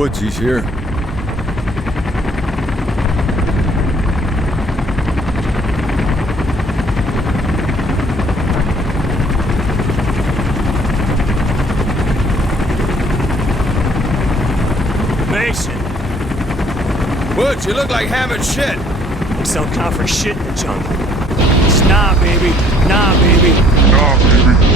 woods, he's here. Mason! Woods, you look like hammered shit. It's no time for shit in the jungle. It's nah, baby. Nah, baby. Nah, baby.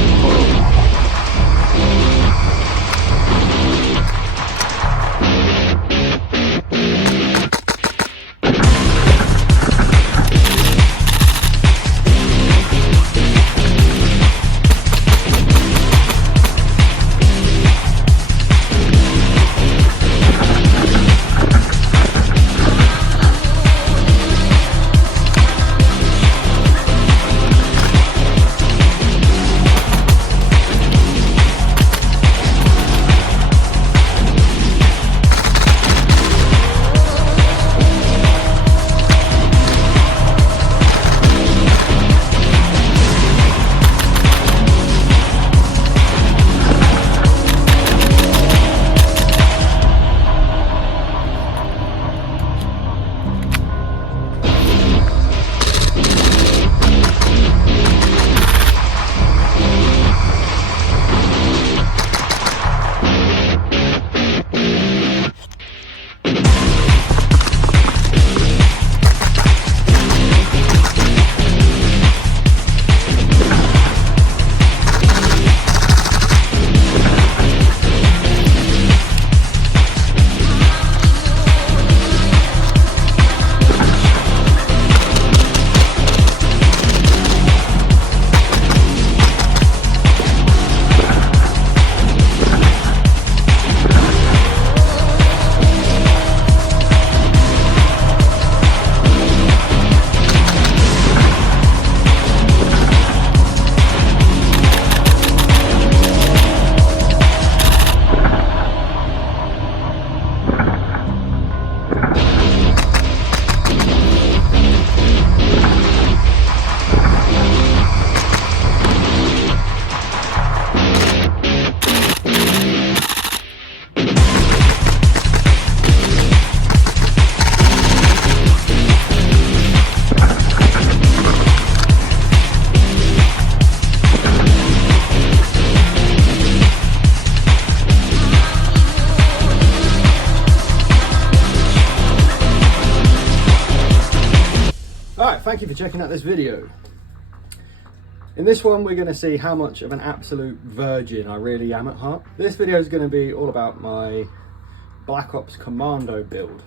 Thank you for checking out this video. In this one we're going to see how much of an absolute virgin I really am at heart. This video is going to be all about my Black Ops Commando build,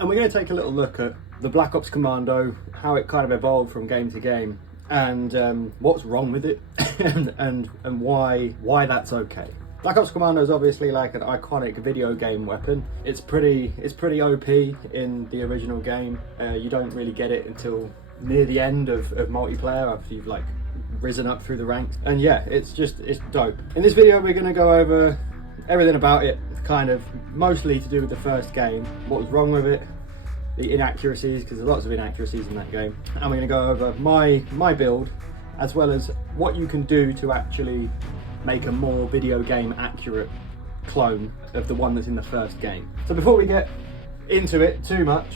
and we're going to take a little look at the Black Ops Commando, how it kind of evolved from game to game, and what's wrong with it and why that's okay. Black Ops Commando is obviously like an iconic video game weapon. It's pretty OP in the original game. You don't really get it until near the end of multiplayer, after you've like risen up through the ranks. And yeah, it's dope. In this video we're going to go over everything about it, kind of mostly to do with the first game, what was wrong with it, the inaccuracies, because there's lots of inaccuracies in that game, and we're going to go over my build, as well as what you can do to actually make a more video game accurate clone of the one that's in the first game. So before we get into it too much,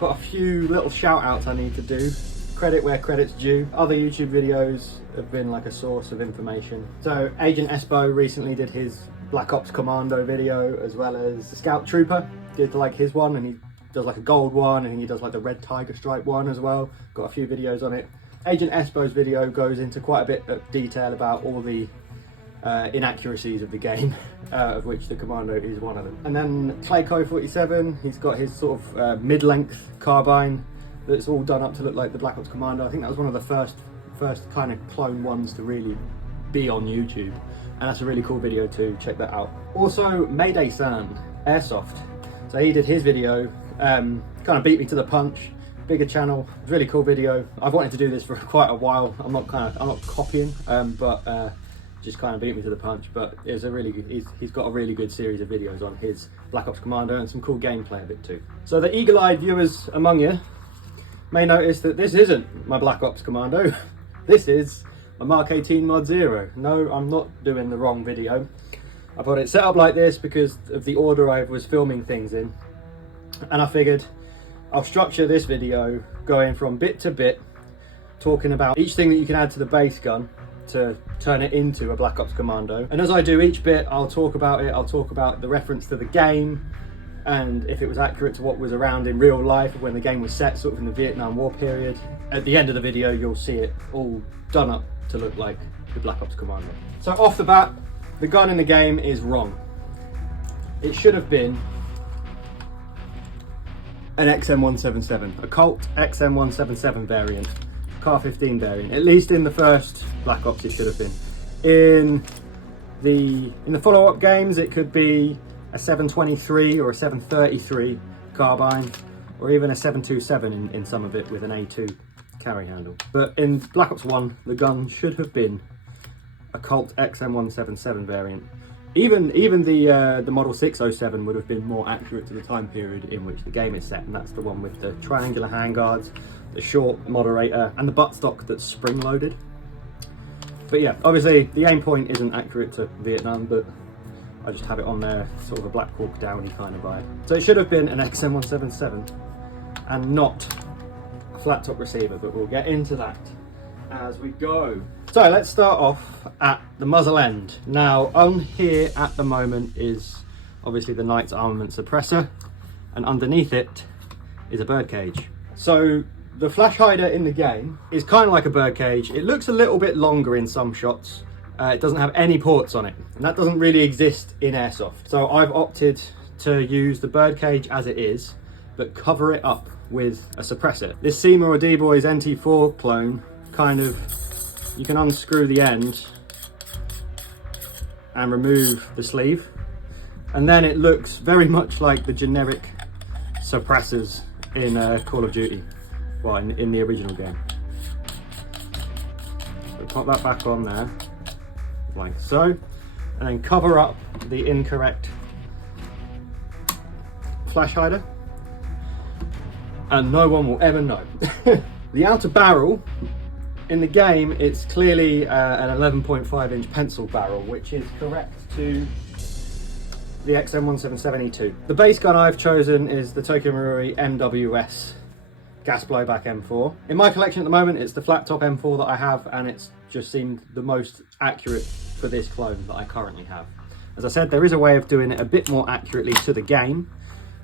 got a few little shout outs I need to do. Credit where credit's due. Other YouTube videos have been like a source of information. So Agent Espo recently did his Black Ops Commando video, as well as Scout Trooper did like his one, and he does like a gold one, and he does like the red tiger stripe one as well. Got a few videos on it. Agent Espo's video goes into quite a bit of detail about all the inaccuracies of the game, of which the Commando is one of them. And then Clayco47, he's got his sort of mid-length carbine that's all done up to look like the Black Ops Commando. I think that was one of the first kind of clone ones to really be on YouTube, and that's a really cool video too. Check that out. Also, Mayday-san, Airsoft, so he did his video, kind of beat me to the punch. Bigger channel, really cool video. I've wanted to do this for quite a while. I'm not copying, but just kind of beat me to the punch. But it's a really good, he's got a really good series of videos on his Black Ops Commando, and some cool gameplay of it too. So the eagle-eyed viewers among you may notice that this isn't my Black Ops Commando. This is my Mark 18 Mod 0. No, I'm not doing the wrong video. I've got it set up like this because of the order I was filming things in, and I figured I'll structure this video going from bit to bit, talking about each thing that you can add to the base gun to turn it into a Black Ops Commando. And as I do each bit, I'll talk about it, I'll talk about the reference to the game, and if it was accurate to what was around in real life when the game was set, sort of in the Vietnam War period. At the end of the video, you'll see it all done up to look like the Black Ops Commando. So off the bat, the gun in the game is wrong. It should have been an XM177, a Colt XM177 variant, Car 15 variant. At least in the first Black Ops it should have been. In the follow-up games it could be a 723 or a 733 carbine, or even a 727 in some of it with an A2 carry handle. But in Black Ops 1 the gun should have been a Colt XM177 variant. Even the Model 607 would have been more accurate to the time period in which the game is set, and that's the one with the triangular handguards, the short moderator, and the buttstock that's spring-loaded. But yeah, obviously the aim point isn't accurate to Vietnam, but I just have it on there, sort of a Black Hawk Downy kind of vibe. So it should have been an XM177 and not a flat top receiver, but we'll get into that as we go. So let's start off at the muzzle end. Now on here at the moment is obviously the Knight's Armament suppressor, and underneath it is a birdcage. So the flash hider in the game is kind of like a birdcage. It looks a little bit longer in some shots. It doesn't have any ports on it, and that doesn't really exist in Airsoft. So I've opted to use the birdcage as it is, but cover it up with a suppressor. This Seymour or D-Boy's NT4 clone, kind of, you can unscrew the end and remove the sleeve, and then it looks very much like the generic suppressors in Call of Duty, well, in the original game. So pop that back on there, like so, and then cover up the incorrect flash hider, and no one will ever know. The outer barrel in the game, it's clearly an 11.5 inch pencil barrel, which is correct to the XM177E2. The base gun I've chosen is the Tokyo Marui MWS gas blowback M4. In my collection at the moment, it's the flat top M4 that I have, and it's just seemed the most accurate for this clone that I currently have. As I said, there is a way of doing it a bit more accurately to the game,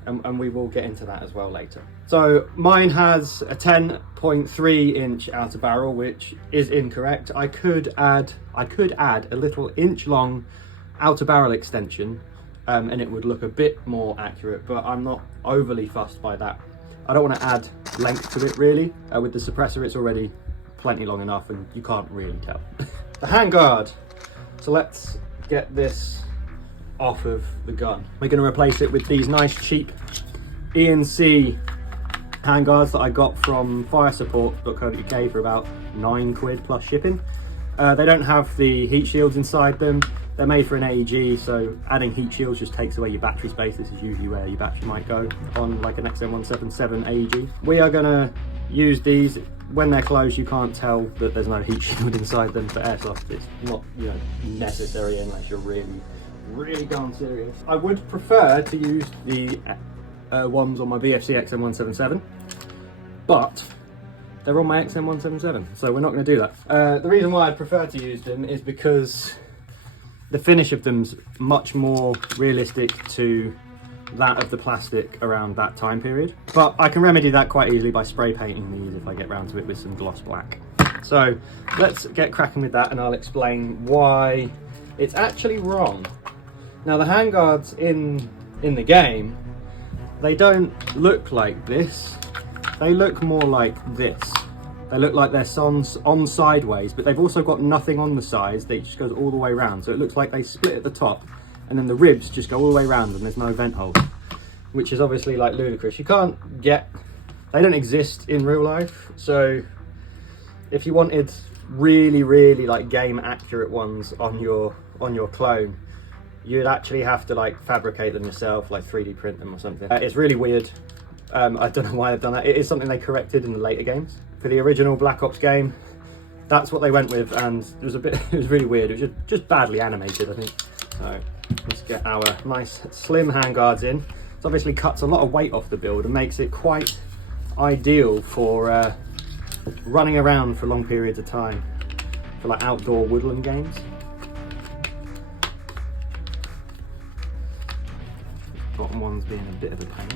and we will get into that as well later. So mine has a 10.3 inch outer barrel, which is incorrect. I could add a little inch long outer barrel extension, and it would look a bit more accurate, but I'm not overly fussed by that. I don't want to add length to it really. With the suppressor it's already plenty long enough and you can't really tell. The handguard. So let's get this off of the gun. We're going to replace it with these nice cheap ENC handguards that I got from firesupport.co.uk for about £9 plus shipping. They don't have the heat shields inside them. They're made for an AEG, so adding heat shields just takes away your battery space. This is usually where your battery might go on like an XM177 AEG. We are going to use these. When they're closed, you can't tell that there's no heat shield inside them. For Airsoft, it's not, you know, necessary unless you're really darn serious. I would prefer to use the ones on my VFC XM177, but they're on my XM177, so we're not going to do that. The reason why I'd prefer to use them is because the finish of them's much more realistic to that of the plastic around that time period. But I can remedy that quite easily by spray painting these if I get round to it with some gloss black. So let's get cracking with that and I'll explain why it's actually wrong. Now the handguards in the game, they don't look like this. They look more like this. They look like they're on sideways, but they've also got nothing on the sides. They just goes all the way around. So it looks like they split at the top and then the ribs just go all the way around and there's no vent hole, which is obviously like ludicrous. You can't get, they don't exist in real life. So if you wanted really like game accurate ones on your clone, you'd actually have to like fabricate them yourself, like 3D print them or something. It's really weird. I don't know why they've done that. It is something they corrected in the later games. For the original Black Ops game, that's what they went with, and it was really weird. It was just badly animated, I think. So get our nice slim handguards in. It obviously cuts a lot of weight off the build and makes it quite ideal for running around for long periods of time, for like outdoor woodland games. Bottom one's being a bit of a pain.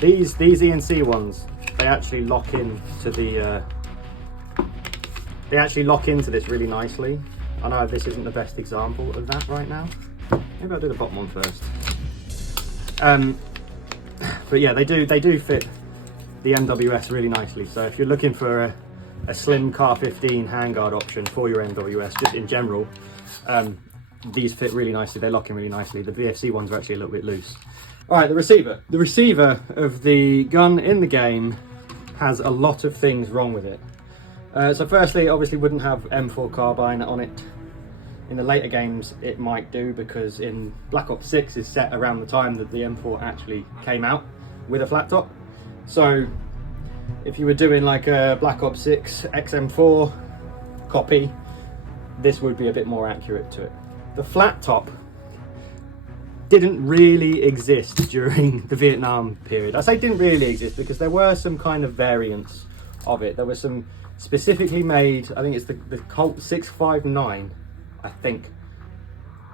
These ENC ones, they actually lock in to the they actually lock into this really nicely. I know this isn't the best example of that right now. Maybe I'll do the bottom one first. But yeah, they do fit the MWS really nicely. So if you're looking for a slim Car 15 handguard option for your MWS, just in general, these fit really nicely. They lock in really nicely. The VFC ones are actually a little bit loose. All right, the receiver. The receiver of the gun in the game has a lot of things wrong with it. So firstly, it obviously wouldn't have M4 carbine on it. In the later games, it might do, because in Black Ops 6 is set around the time that the M4 actually came out with a flat top. So if you were doing like a Black Ops 6 XM4 copy, this would be a bit more accurate to it. The flat top didn't really exist during the Vietnam period. I say didn't really exist because there were some kind of variants of it. There were some specifically made, I think it's the Colt 659, I think.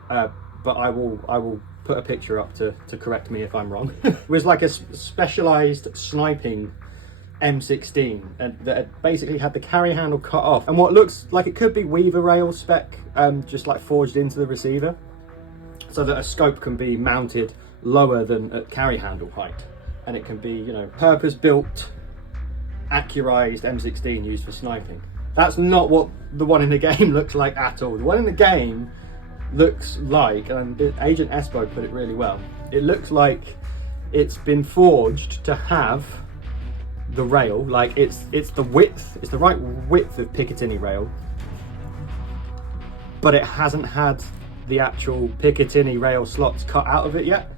But I will put a picture up to correct me if I'm wrong. It was like a specialized sniping M16 and that basically had the carry handle cut off, and what looks like it could be weaver rail spec just like forged into the receiver, so that a scope can be mounted lower than at carry handle height, and it can be, you know, purpose built accurized M16 used for sniping. That's not what the one in the game looks like at all. The one in the game looks like, and Agent Espo put it really well, it looks like it's been forged to have the rail, like it's the width, it's the right width of Picatinny rail, but it hasn't had the actual Picatinny rail slots cut out of it yet.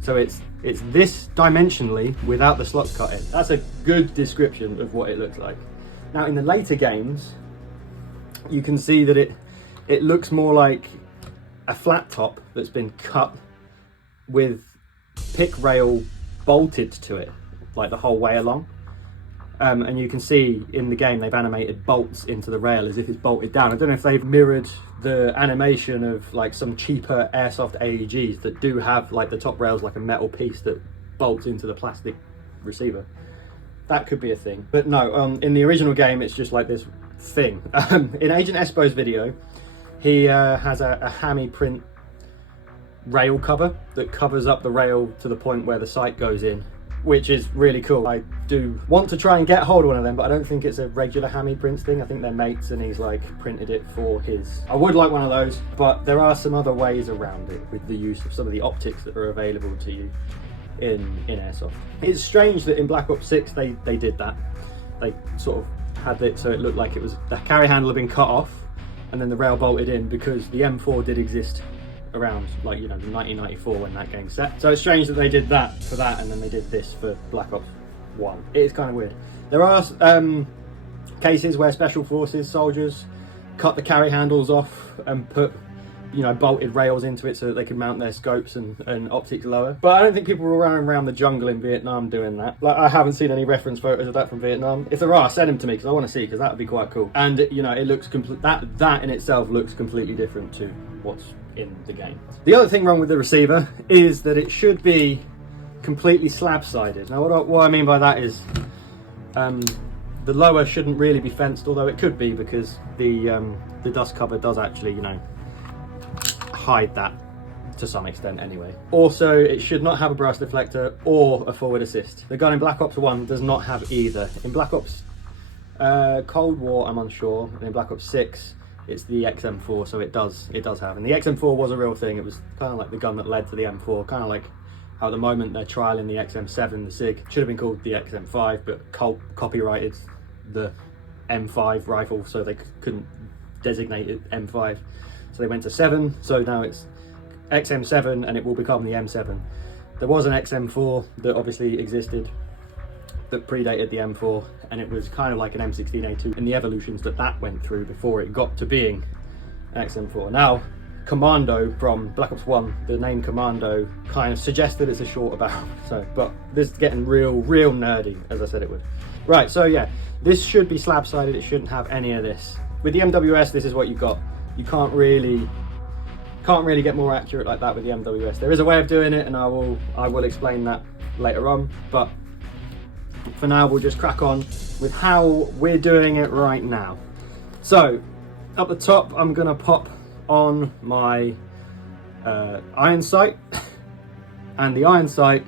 So it's this dimensionally without the slots cut in. That's a good description of what it looks like. Now in the later games, you can see that it looks more like a flat top that's been cut with pick rail bolted to it, like the whole way along. And you can see in the game they've animated bolts into the rail as if it's bolted down. I don't know if they've mirrored the animation of like some cheaper Airsoft AEGs that do have like the top rails like a metal piece that bolts into the plastic receiver. That could be a thing. But no, in the original game it's just like this thing. In Agent Espo's video, he has a hammy print rail cover that covers up the rail to the point where the sight goes in, which is really cool. I do want to try and get hold of one of them, but I don't think it's a regular hammy prints thing. I think they're mates and he's like printed it for his. I would like one of those, but there are some other ways around it with the use of some of the optics that are available to you in Airsoft. It's strange that in Black Ops 6 they did that. They sort of had it so it looked like it was, the carry handle had been cut off and then the rail bolted in, because the M4 did exist around, like, you know, 1994 when that game set. So it's strange that they did that for that and then they did this for Black Ops 1. It is kind of weird. There are cases where special forces soldiers cut the carry handles off and put, you know, bolted rails into it so that they could mount their scopes and optics lower. But I don't think people were running around the jungle in Vietnam doing that. Like, I haven't seen any reference photos of that from Vietnam. If there are, send them to me because I want to see, because that would be quite cool. And, you know, it looks that in itself looks completely different to what's in the game. The other thing wrong with the receiver is that it should be completely slab-sided. Now what I mean by that is the lower shouldn't really be fenced, although it could be, because the dust cover does actually, you know, hide that to some extent anyway. Also, it should not have a brass deflector or a forward assist. The gun in Black Ops 1 does not have either. In Black Ops Cold War, I'm unsure, and in Black Ops 6 it's the XM4, so it does have. And the XM4 was a real thing. It was kind of like the gun that led to the M4, kind of like how at the moment they're trialing the XM7, the SIG. Should have been called the XM5, but Colt copyrighted the M5 rifle, so they couldn't designate it M5. So they went to 7, so now it's XM7 and it will become the M7. There was an XM4 that obviously existed that predated the M4, and it was kind of like an M16A2 in the evolutions that went through before it got to being an XM4. Now, Commando from Black Ops 1, the name Commando kind of suggested it's a shorter barrel. So, but this is getting real nerdy, as I said it would. Right, so yeah, this should be slab-sided. It shouldn't have any of this. With the MWS, this is what you've got. You can't really get more accurate like that with the MWS. There is a way of doing it, and I will explain that later on. But for now, we'll just crack on with how we're doing it right now. So, up the top, I'm gonna pop on my iron sight, and the iron sight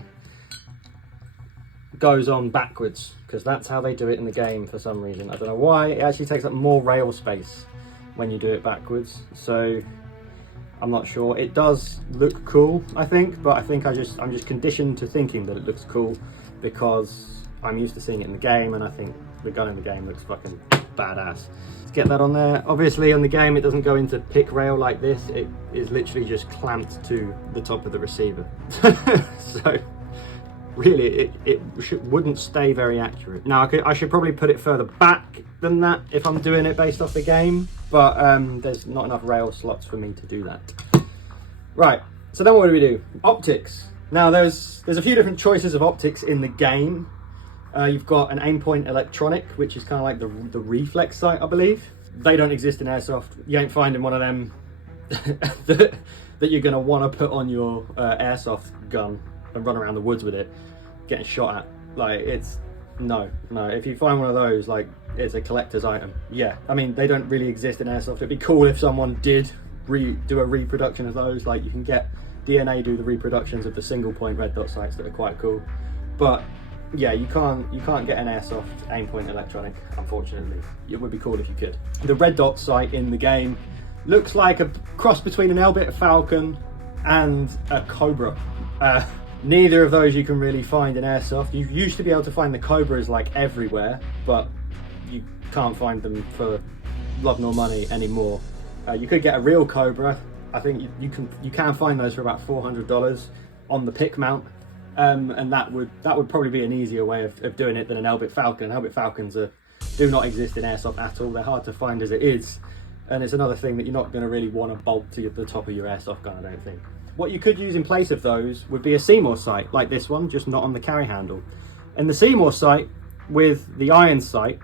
goes on backwards because that's how they do it in the game for some reason. I don't know why. It actually takes up more rail space when you do it backwards, so I'm not sure. It does look cool, I think, but I think I'm just conditioned to thinking that it looks cool because I'm used to seeing it in the game, and I think the gun in the game looks fucking badass. Let's get that on there. Obviously on the game it doesn't go into pick rail like this. It is literally just clamped to the top of the receiver. So really it wouldn't stay very accurate. Now I should probably put it further back than that if I'm doing it based off the game, but there's not enough rail slots for me to do that. Right, so then what do we do? Optics. Now there's a few different choices of optics in the game. You've got an aim point electronic, which is kind of like the reflex sight, I believe. They don't exist in Airsoft. You ain't finding one of them that you're going to want to put on your Airsoft gun and run around the woods with it, getting shot at. Like, it's, no. If you find one of those, like, it's a collector's item. Yeah, I mean, they don't really exist in Airsoft. It'd be cool if someone did do a reproduction of those. Like, you can get DNA do the reproductions of the single point red dot sights that are quite cool. But yeah, you can't get an Airsoft aim point electronic, unfortunately. It would be cool if you could. The red dot sight in the game looks like a cross between an Elbit Falcon and a Cobra. Neither of those you can really find in Airsoft. You used to be able to find the Cobras like everywhere, but you can't find them for love nor money anymore. You could get a real Cobra. I think you can find those for about $400 on the pick mount. And that would probably be an easier way of doing it than an Elbit Falcon. Elbit Falcons do not exist in Airsoft at all. They're hard to find as it is, and it's another thing that you're not going to really want to bolt to the top of your Airsoft gun, I don't think. What you could use in place of those would be a Seymour sight, like this one, just not on the carry handle. And the Seymour sight with the iron sight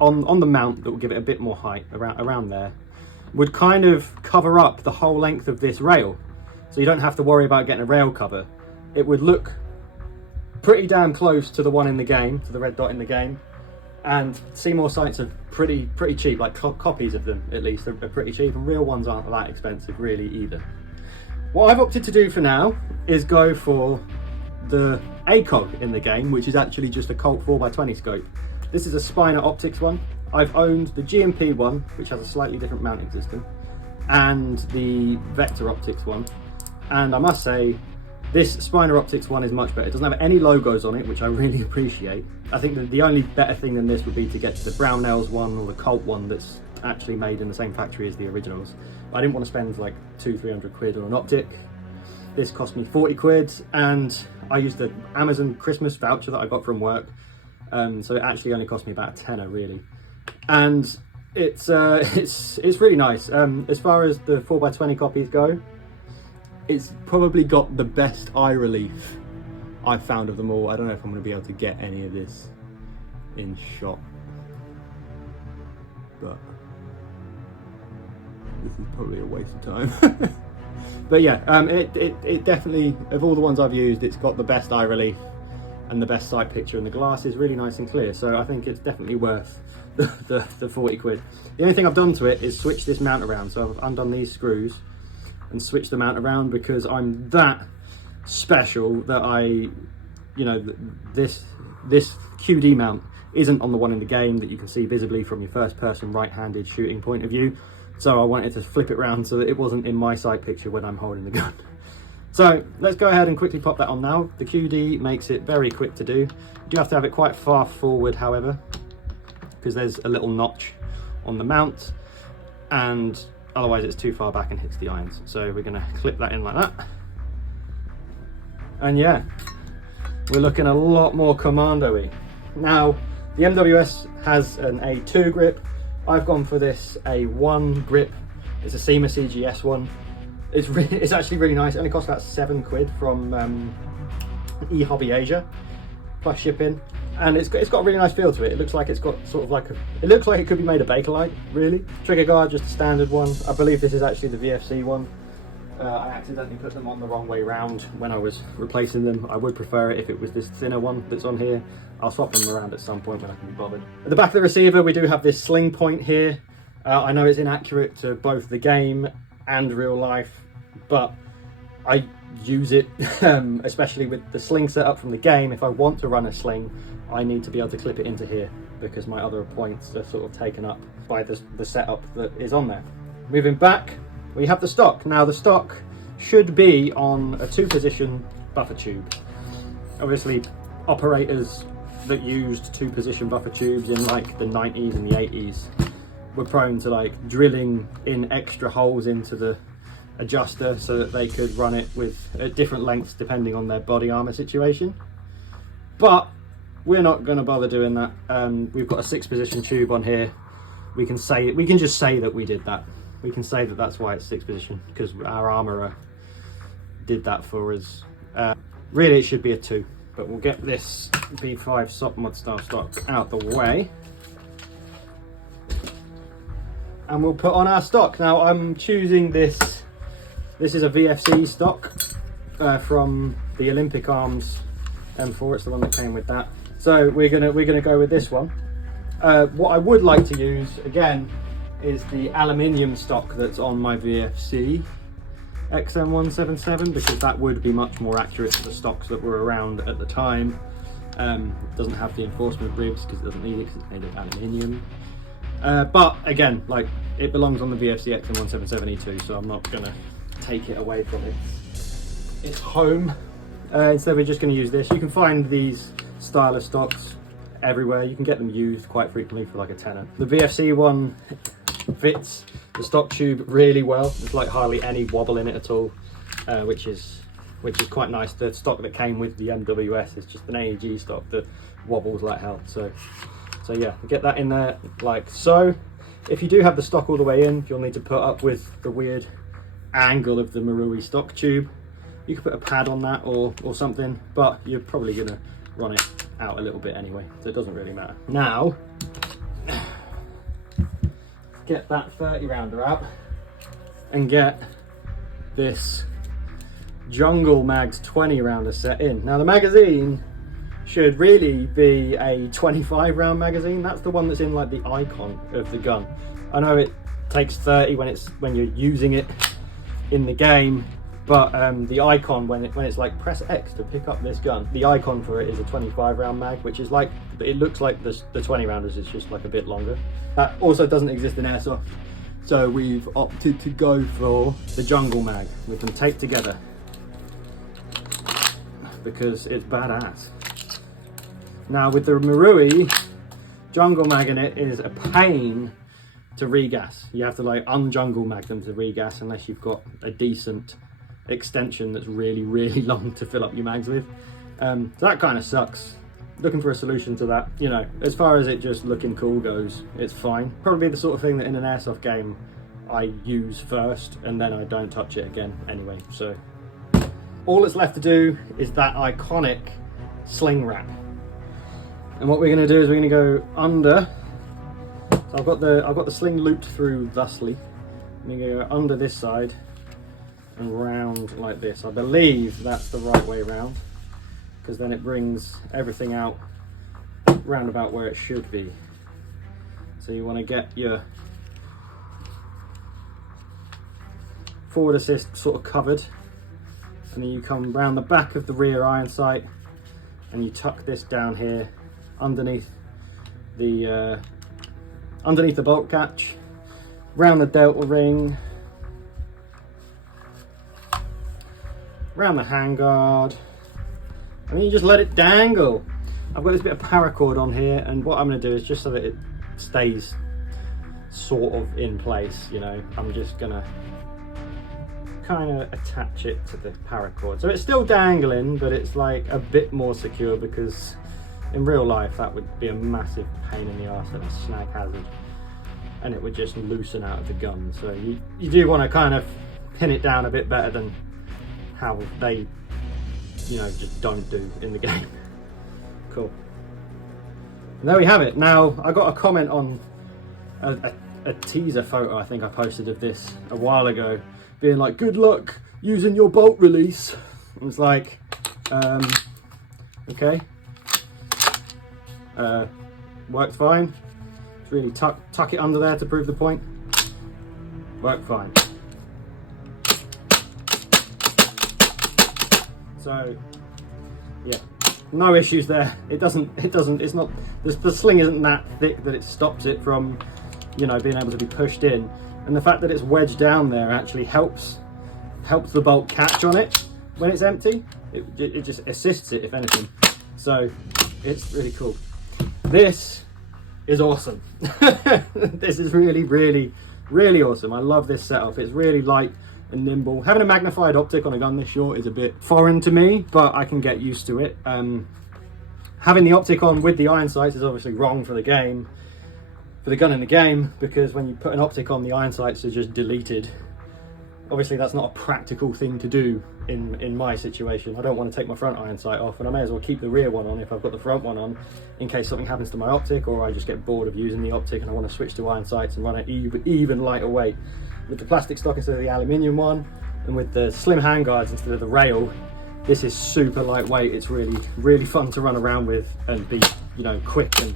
on the mount that will give it a bit more height around there would kind of cover up the whole length of this rail, so you don't have to worry about getting a rail cover. It would look pretty damn close to the one in the game, to the red dot in the game. And Seymour sights are pretty cheap, like copies of them at least are pretty cheap, and real ones aren't that expensive really either. What I've opted to do for now is go for the ACOG in the game, which is actually just a Colt 4x20 scope. This is a Spiner Optics one. I've owned the GMP one, which has a slightly different mounting system, and the Vector Optics one. And I must say, this Spiner Optics one is much better. It doesn't have any logos on it, which I really appreciate. I think that the only better thing than this would be to get the Brownells one or the Colt one that's actually made in the same factory as the originals. I didn't want to spend like 200-300 quid on an optic. This cost me 40 quid, and I used the Amazon Christmas voucher that I got from work. So it actually only cost me about a tenner really. And it's really nice. As far as the 4x20 copies go, it's probably got the best eye relief I've found of them all. I don't know if I'm going to be able to get any of this in shot, but this is probably a waste of time. But yeah, it definitely, of all the ones I've used, it's got the best eye relief and the best sight picture, and the glass is really nice and clear, so I think it's definitely worth the 40 quid. The only thing I've done to it is switch this mount around, so I've undone these screws and switch the mount around because I'm that special that this QD mount isn't on the one in the game that you can see visibly from your first person right-handed shooting point of view. So I wanted to flip it around so that it wasn't in my sight picture when I'm holding the gun. So let's go ahead and quickly pop that on now. The QD makes it very quick to do. You do have to have it quite far forward, however, because there's a little notch on the mount, and otherwise it's too far back and hits the irons. So we're going to clip that in like that. And yeah, we're looking a lot more commando-y. Now, the MWS has an A2 grip. I've gone for this A1 grip It's a SEMA CGS one. It's actually really nice. It only costs about £7 from eHobby Asia, plus shipping. And it's got a really nice feel to it. It looks like it's got sort of like it looks like it could be made of Bakelite, really. Trigger guard, just a standard one. I believe this is actually the VFC one. I accidentally put them on the wrong way round when I was replacing them. I would prefer it if it was this thinner one that's on here. I'll swap them around at some point when I can be bothered. At the back of the receiver, we do have this sling point here. I know it's inaccurate to both the game and real life, but I use it, especially with the sling setup from the game. If I want to run a sling, I need to be able to clip it into here because my other points are sort of taken up by the setup that is on there. Moving back, we have the stock. Now the stock should be on a 2-position buffer tube. Obviously, operators that used 2-position buffer tubes in like the 90s and the 80s were prone to like drilling in extra holes into the adjuster so that they could run it with at different lengths depending on their body armor situation. But we're not going to bother doing that. We've got a 6-position tube on here. We can just say that we did that. We can say that that's why it's 6-position because our armorer did that for us. Really, it should be a 2, but we'll get this B5 soft mod style stock out the way, and we'll put on our stock. Now I'm choosing this. This is a VFC stock from the Olympic Arms M4. It's the one that came with that. So we're gonna go with this one. What I would like to use again is the aluminium stock that's on my VFC XM177 because that would be much more accurate to the stocks that were around at the time. It doesn't have the enforcement ribs because it doesn't need it because it's made of aluminium. But again, like it belongs on the VFC XM177E2, so I'm not gonna take it away from its home. Instead, we're just going to use this. You can find these style of stocks everywhere. You can get them used quite frequently for like a tenner. The VFC one fits the stock tube really well. There's like hardly any wobble in it at all, which is quite nice. The stock that came with the MWS is just an AEG stock that wobbles like hell. So yeah, get that in there like so. If you do have the stock all the way in, you'll need to put up with the weird angle of the Marui stock tube. You could put a pad on that or something, but you're probably gonna run it out a little bit anyway, so it doesn't really matter. Now, get that 30 rounder out and get this Jungle Mags 20 rounder set in. Now the magazine should really be a 25 round magazine. That's the one that's in like the icon of the gun. I know it takes 30 when you're using it in the game, but the icon when it's like press X to pick up this gun, the icon for it is a 25 round mag, which is like, it looks like the 20 rounders is just like a bit longer. That also doesn't exist in Airsoft, so we've opted to go for the Jungle Mag with them taped together because it's badass. Now with the Marui, Jungle Mag in it is a pain to regas. You have to like unjungle mag them to regas unless you've got a decent extension that's really long to fill up your mags with. So that kind of sucks. Looking for a solution to that. You know, as far as it just looking cool goes, it's fine. Probably the sort of thing that in an Airsoft game I use first and then I don't touch it again anyway. So all that's left to do is that iconic sling wrap. And what we're going to do is we're going to go under. So I've got the sling looped through thusly. I'm going to go under this side and round like this. I believe that's the right way round because then it brings everything out round about where it should be. So you want to get your forward assist sort of covered, and then you come round the back of the rear iron sight and you tuck this down here underneath the bolt catch, round the delta ring, round the handguard, and then you just let it dangle. I've got this bit of paracord on here, and what I'm going to do is just so that it stays sort of in place, you know, I'm just going to kind of attach it to the paracord. So it's still dangling, but it's like a bit more secure because in real life that would be a massive pain in the arse and a snag hazard. and it would just loosen out of the gun. So you do want to kind of pin it down a bit better than how they, you know, just don't do in the game. Cool. And there we have it. Now, I got a comment on a teaser photo I think I posted of this a while ago, being like, good luck using your bolt release. I was like, okay. Worked fine. Just really tuck it under there to prove the point. Worked fine. So, yeah, no issues there. It's not, the sling isn't that thick that it stops it from, you know, being able to be pushed in. And the fact that it's wedged down there actually helps the bolt catch on it when it's empty. It just assists it, if anything. So it's really cool. This is awesome. This is really, really, really awesome. I love this setup. It's really light and nimble. Having a magnified optic on a gun this short is a bit foreign to me, but I can get used to it. Having the optic on with the iron sights is obviously wrong for the game, for the gun in the game, because when you put an optic on, the iron sights are just deleted. Obviously that's not a practical thing to do in my situation. I don't want to take my front iron sight off, and I may as well keep the rear one on if I've got the front one on, in case something happens to my optic, or I just get bored of using the optic and I want to switch to iron sights and run it even lighter weight. With the plastic stock instead of the aluminium one, and with the slim handguards instead of the rail, this is super lightweight. It's really, really fun to run around with and be, you know, quick and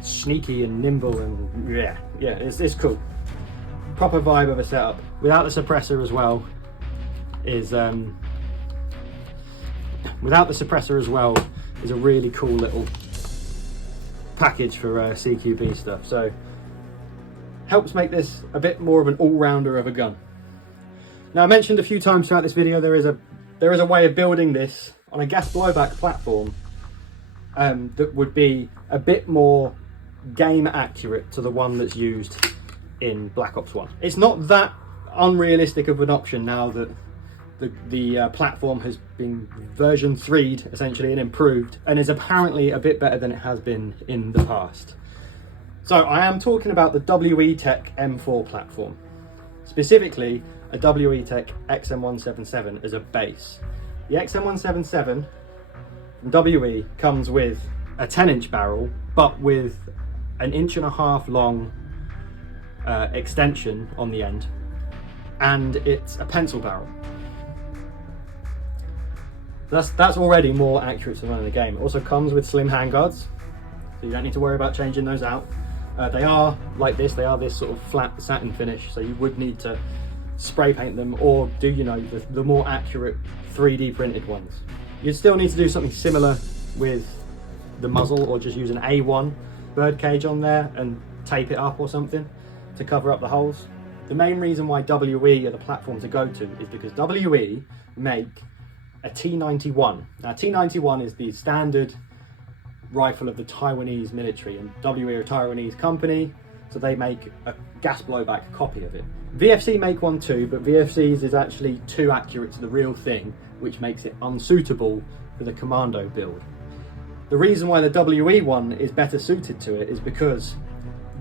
sneaky and nimble, and yeah, it's cool. Proper vibe of a setup without the suppressor as well is a really cool little package for CQB stuff. So helps make this a bit more of an all-rounder of a gun. Now, I mentioned a few times throughout this video there is a way of building this on a gas blowback platform that would be a bit more game accurate to the one that's used in Black Ops 1. It's not that unrealistic of an option now that the platform has been version 3'd essentially and improved, and is apparently a bit better than it has been in the past. So I am talking about the WE-Tech M4 platform, specifically a WE-Tech XM177 as a base. The XM177 from WE comes with a 10-inch barrel, but with an 1.5 inch long extension on the end, and it's a pencil barrel. That's already more accurate to run in the game. It also comes with slim handguards, so you don't need to worry about changing those out. They are like this, they are this sort of flat satin finish, so you would need to spray paint them or do, you know, the more accurate 3D printed ones. You'd still need to do something similar with the muzzle, or just use an A1 birdcage on there and tape it up or something to cover up the holes. The main reason why WE are the platform to go to is because WE make a T91. Now, T91 is the standard rifle of the Taiwanese military, and WE are a Taiwanese company, so they make a gas blowback copy of it. VFC make one too, but VFC's is actually too accurate to the real thing, which makes it unsuitable for the Commando build. The reason why the WE one is better suited to it is because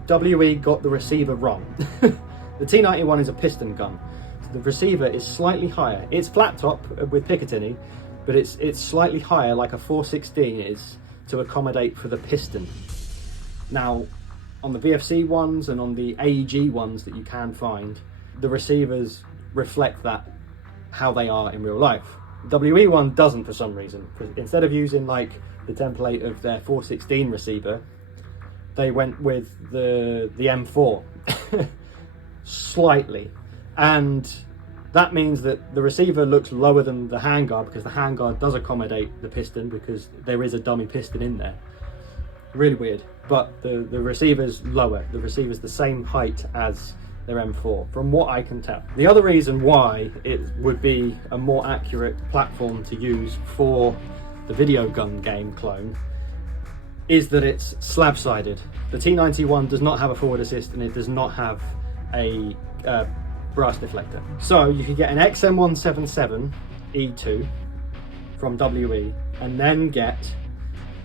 WE got the receiver wrong. The T91 is a piston gun. So the receiver is slightly higher. It's flat top with Picatinny, but it's slightly higher, like a 416 is, to accommodate for the piston. Now, on the VFC ones and on the AEG ones that you can find, the receivers reflect that how they are in real life. WE one doesn't for some reason. Instead of using like the template of their 416 receiver, they went with the M4 slightly, and that means that the receiver looks lower than the handguard, because the handguard does accommodate the piston, because there is a dummy piston in there. Really weird, but the receiver's lower. The receiver's the same height as their M4, from what I can tell. The other reason why it would be a more accurate platform to use for the video gun game clone is that it's slab-sided. The T91 does not have a forward assist, and it does not have a brass deflector. So you could get an XM177 E2 from WE, and then get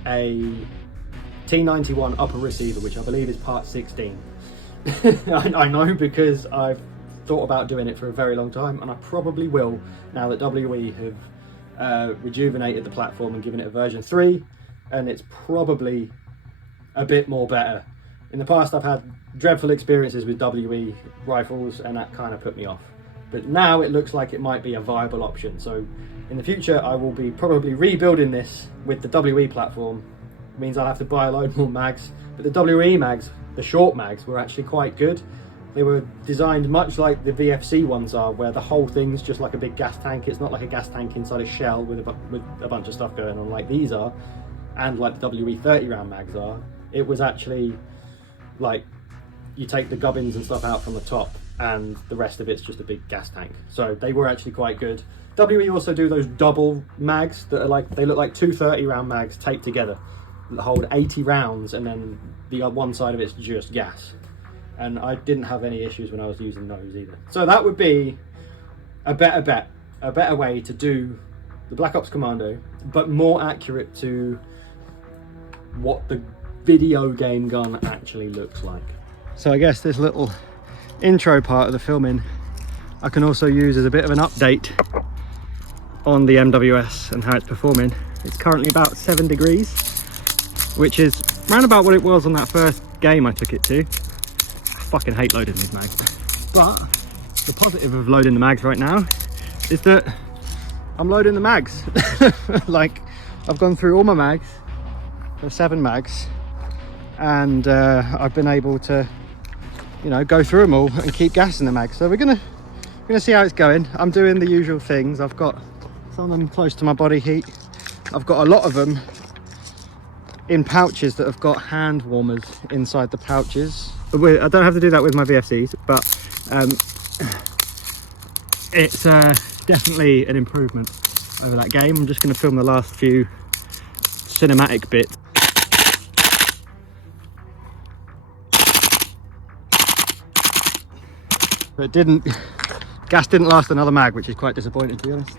a T91 upper receiver, which I believe is part 16. I know, because I've thought about doing it for a very long time, and I probably will now that WE have rejuvenated the platform and given it a version 3, and it's probably a bit more better. In the past I've had dreadful experiences with WE rifles, and that kind of put me off, but now it looks like it might be a viable option. So in the future I will be probably rebuilding this with the WE platform. It means I'll have to buy a load more mags, but the WE mags, the short mags, were actually quite good. They were designed much like the VFC ones are, where the whole thing's just like a big gas tank. It's not like a gas tank inside a shell with a bunch of stuff going on like these are, and like the WE 30 round mags are. It was actually like you take the gubbins and stuff out from the top, and the rest of it's just a big gas tank. So they were actually quite good. WE also do those double mags that are like, they look like 2 30 round mags taped together that hold 80 rounds, and then the one side of it's just gas. And I didn't have any issues when I was using those either. So that would be a better way to do the Black Ops Commando, but more accurate to what the video game gun actually looks like. So I guess this little intro part of the filming I can also use as a bit of an update on the MWS and how it's performing. It's currently about 7 degrees, which is round about what it was on that first game I took it to. I fucking hate loading these mags. But the positive of loading the mags right now is that I'm loading the mags. Like, I've gone through all my mags, the 7 mags, and I've been able to, you know, go through them all and keep gassing the mags. So we're gonna see how it's going. I'm doing the usual things. I've got some of them close to my body heat. I've got a lot of them in pouches that have got hand warmers inside the pouches. I don't have to do that with my VFCs, but it's definitely an improvement over that game. I'm just going to film the last few cinematic bits. But gas didn't last another mag, which is quite disappointing, to be honest.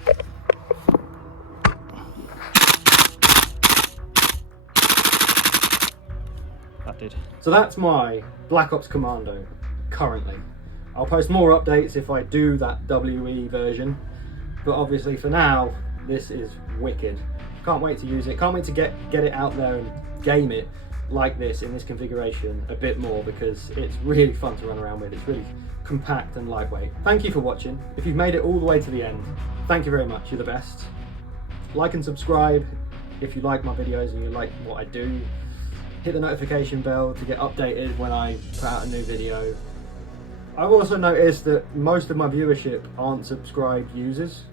That did. So that's my Black Ops Commando currently. I'll post more updates if I do that WE version, but obviously for now this is wicked. Can't wait to use it. Can't wait to get it out there and game it like this in this configuration a bit more, because it's really fun to run around with. It's really compact and lightweight. Thank you for watching. If you've made it all the way to the end, thank you very much. You're the best. Like and subscribe if you like my videos and you like what I do. Hit the notification bell to get updated when I put out a new video. I've also noticed that most of my viewership aren't subscribed users.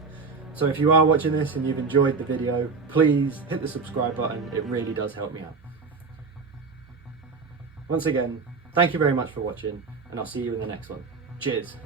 So if you are watching this and you've enjoyed the video, please hit the subscribe button. It really does help me out. Once again, thank you very much for watching, and I'll see you in the next one. Cheers.